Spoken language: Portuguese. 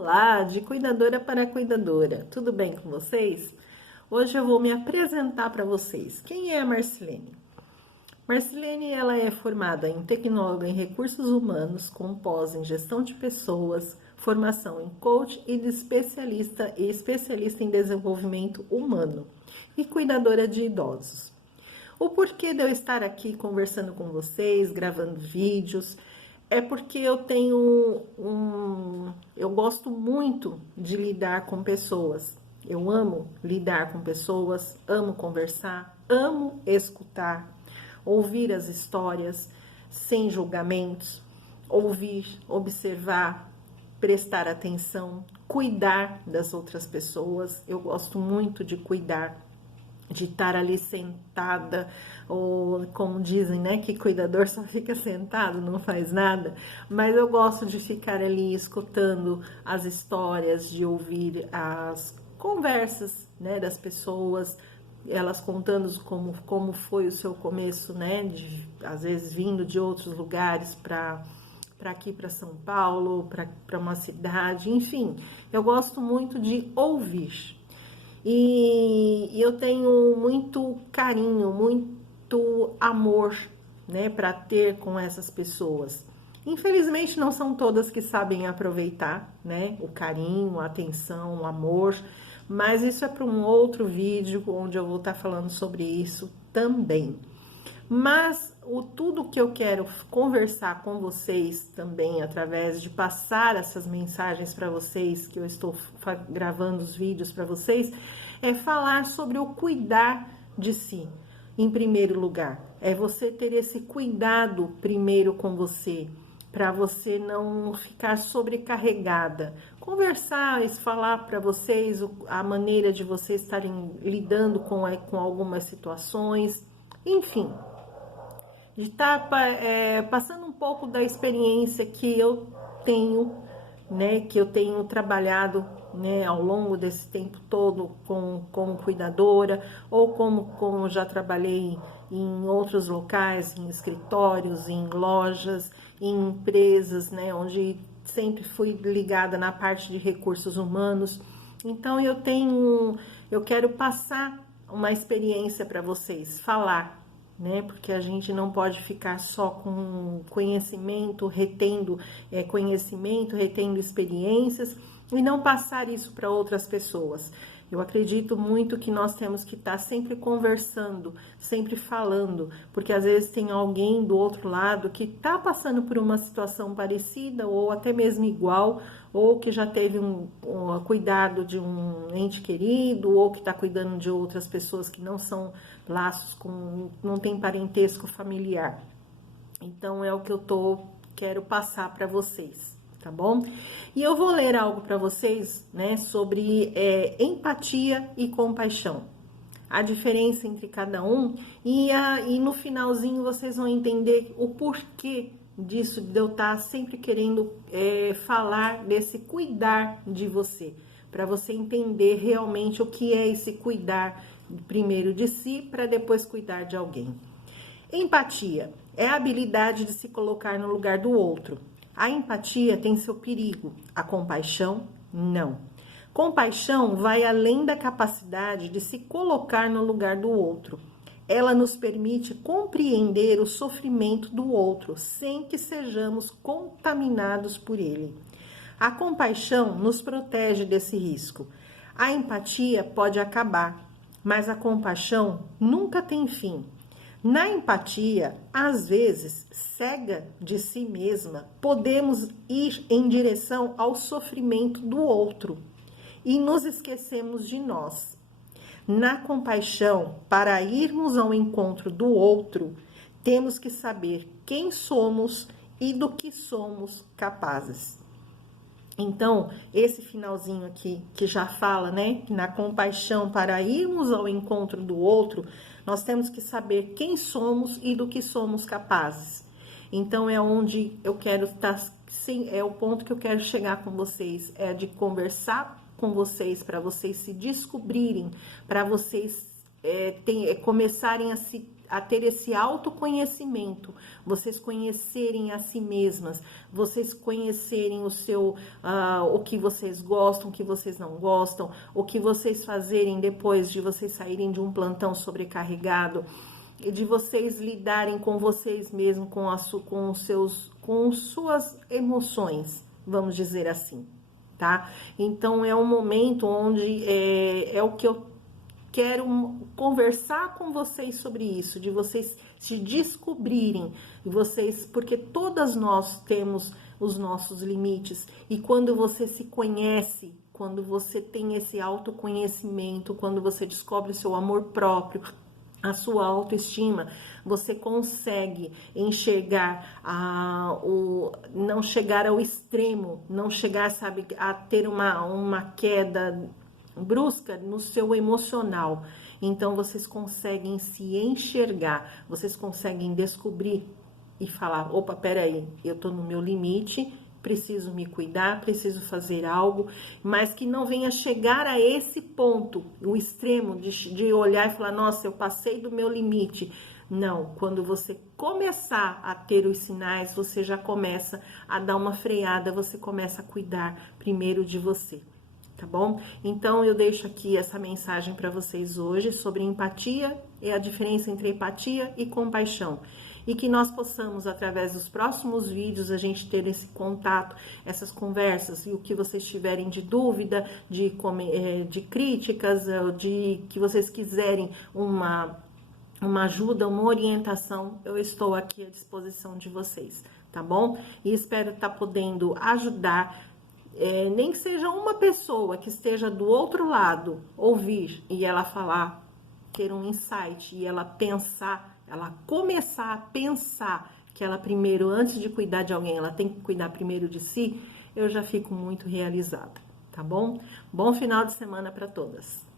Olá, de cuidadora para cuidadora, tudo bem com vocês? Hoje eu vou me apresentar para vocês. Quem é a Marcilene? Marcilene, ela é formada em tecnóloga em recursos humanos, com pós em gestão de pessoas, formação em coach e de especialista em desenvolvimento humano e cuidadora de idosos. O porquê de eu estar aqui conversando com vocês, gravando vídeos, é porque eu gosto muito de lidar com pessoas. Eu amo lidar com pessoas, amo conversar, amo escutar, ouvir as histórias sem julgamentos, ouvir, observar, prestar atenção, cuidar das outras pessoas. Eu gosto muito de cuidar, de estar ali sentada, ou como dizem, né, que cuidador só fica sentado, não faz nada, mas eu gosto de ficar ali escutando as histórias, de ouvir as conversas, né, das pessoas, elas contando como foi o seu começo, né, às vezes vindo de outros lugares para aqui, para São Paulo, para uma cidade, enfim, eu gosto muito de ouvir. E eu tenho muito carinho, muito amor, né, para ter com essas pessoas. Infelizmente não são todas que sabem aproveitar, né, o carinho, a atenção, o amor, mas isso é para um outro vídeo onde eu vou estar falando sobre isso também. Mas tudo que eu quero conversar com vocês também, através de passar essas mensagens para vocês, que eu estou gravando os vídeos para vocês, é falar sobre o cuidar de si, em primeiro lugar. É você ter esse cuidado primeiro com você, para você não ficar sobrecarregada. Conversar, falar para vocês a maneira de vocês estarem lidando com algumas situações, enfim, de estar passando um pouco da experiência que eu tenho, né, que eu tenho trabalhado, né, ao longo desse tempo todo como cuidadora, ou como já trabalhei em outros locais, em escritórios, em lojas, em empresas, né, onde sempre fui ligada na parte de recursos humanos. Então eu quero passar uma experiência para vocês, falar, né? Porque a gente não pode ficar só com conhecimento, retendo conhecimento, retendo experiências e não passar isso para outras pessoas. Eu acredito muito que nós temos que estar sempre conversando, sempre falando, porque às vezes tem alguém do outro lado que está passando por uma situação parecida ou até mesmo igual, ou que já teve um cuidado de um ente querido, ou que está cuidando de outras pessoas que não são laços não tem parentesco familiar. Então é o que quero passar para vocês, tá bom? E eu vou ler algo para vocês, né, sobre empatia e compaixão, a diferença entre cada um, e no finalzinho vocês vão entender o porquê disso, de eu estar sempre querendo falar desse cuidar de você, para você entender realmente o que é esse cuidar primeiro de si, para depois cuidar de alguém. Empatia é a habilidade de se colocar no lugar do outro. A empatia tem seu perigo, a compaixão não. Compaixão vai além da capacidade de se colocar no lugar do outro. Ela nos permite compreender o sofrimento do outro sem que sejamos contaminados por ele. A compaixão nos protege desse risco. A empatia pode acabar, mas a compaixão nunca tem fim. Na empatia, às vezes, cega de si mesma, podemos ir em direção ao sofrimento do outro e nos esquecemos de nós. Na compaixão, para irmos ao encontro do outro, temos que saber quem somos e do que somos capazes. Então, esse finalzinho aqui, que já fala, né, na compaixão, para irmos ao encontro do outro, nós temos que saber quem somos e do que somos capazes. Então, é onde eu quero estar, sim, é o ponto que eu quero chegar com vocês, é de conversar com vocês, para vocês se descobrirem, para vocês começarem a ter esse autoconhecimento, vocês conhecerem a si mesmas, vocês conhecerem o que vocês gostam, o que vocês não gostam, o que vocês fazerem depois de vocês saírem de um plantão sobrecarregado, e de vocês lidarem com vocês mesmos, com suas emoções, vamos dizer assim, tá? Então é um momento onde é o que eu quero conversar com vocês sobre isso, de vocês se descobrirem, porque todas nós temos os nossos limites, e quando você se conhece, quando você tem esse autoconhecimento, quando você descobre o seu amor próprio, a sua autoestima, você consegue enxergar não chegar ao extremo, não chegar, sabe, a ter uma queda brusca no seu emocional. Então vocês conseguem se enxergar, vocês conseguem descobrir e falar, opa, peraí, eu tô no meu limite, preciso me cuidar, preciso fazer algo, mas que não venha chegar a esse ponto, o extremo de olhar e falar, nossa, eu passei do meu limite. Não, quando você começar a ter os sinais, você já começa a dar uma freada, você começa a cuidar primeiro de você, tá bom? Então eu deixo aqui essa mensagem para vocês hoje sobre empatia e a diferença entre empatia e compaixão. E que nós possamos, através dos próximos vídeos, a gente ter esse contato, essas conversas, e o que vocês tiverem de dúvida, de críticas, de que vocês quiserem uma ajuda, uma orientação, eu estou aqui à disposição de vocês, tá bom? E espero estar podendo ajudar, nem que seja uma pessoa que esteja do outro lado, ouvir e ela falar, ter um insight e ela pensar, ela começar a pensar que ela primeiro, antes de cuidar de alguém, ela tem que cuidar primeiro de si, eu já fico muito realizada, tá bom? Bom final de semana para todas!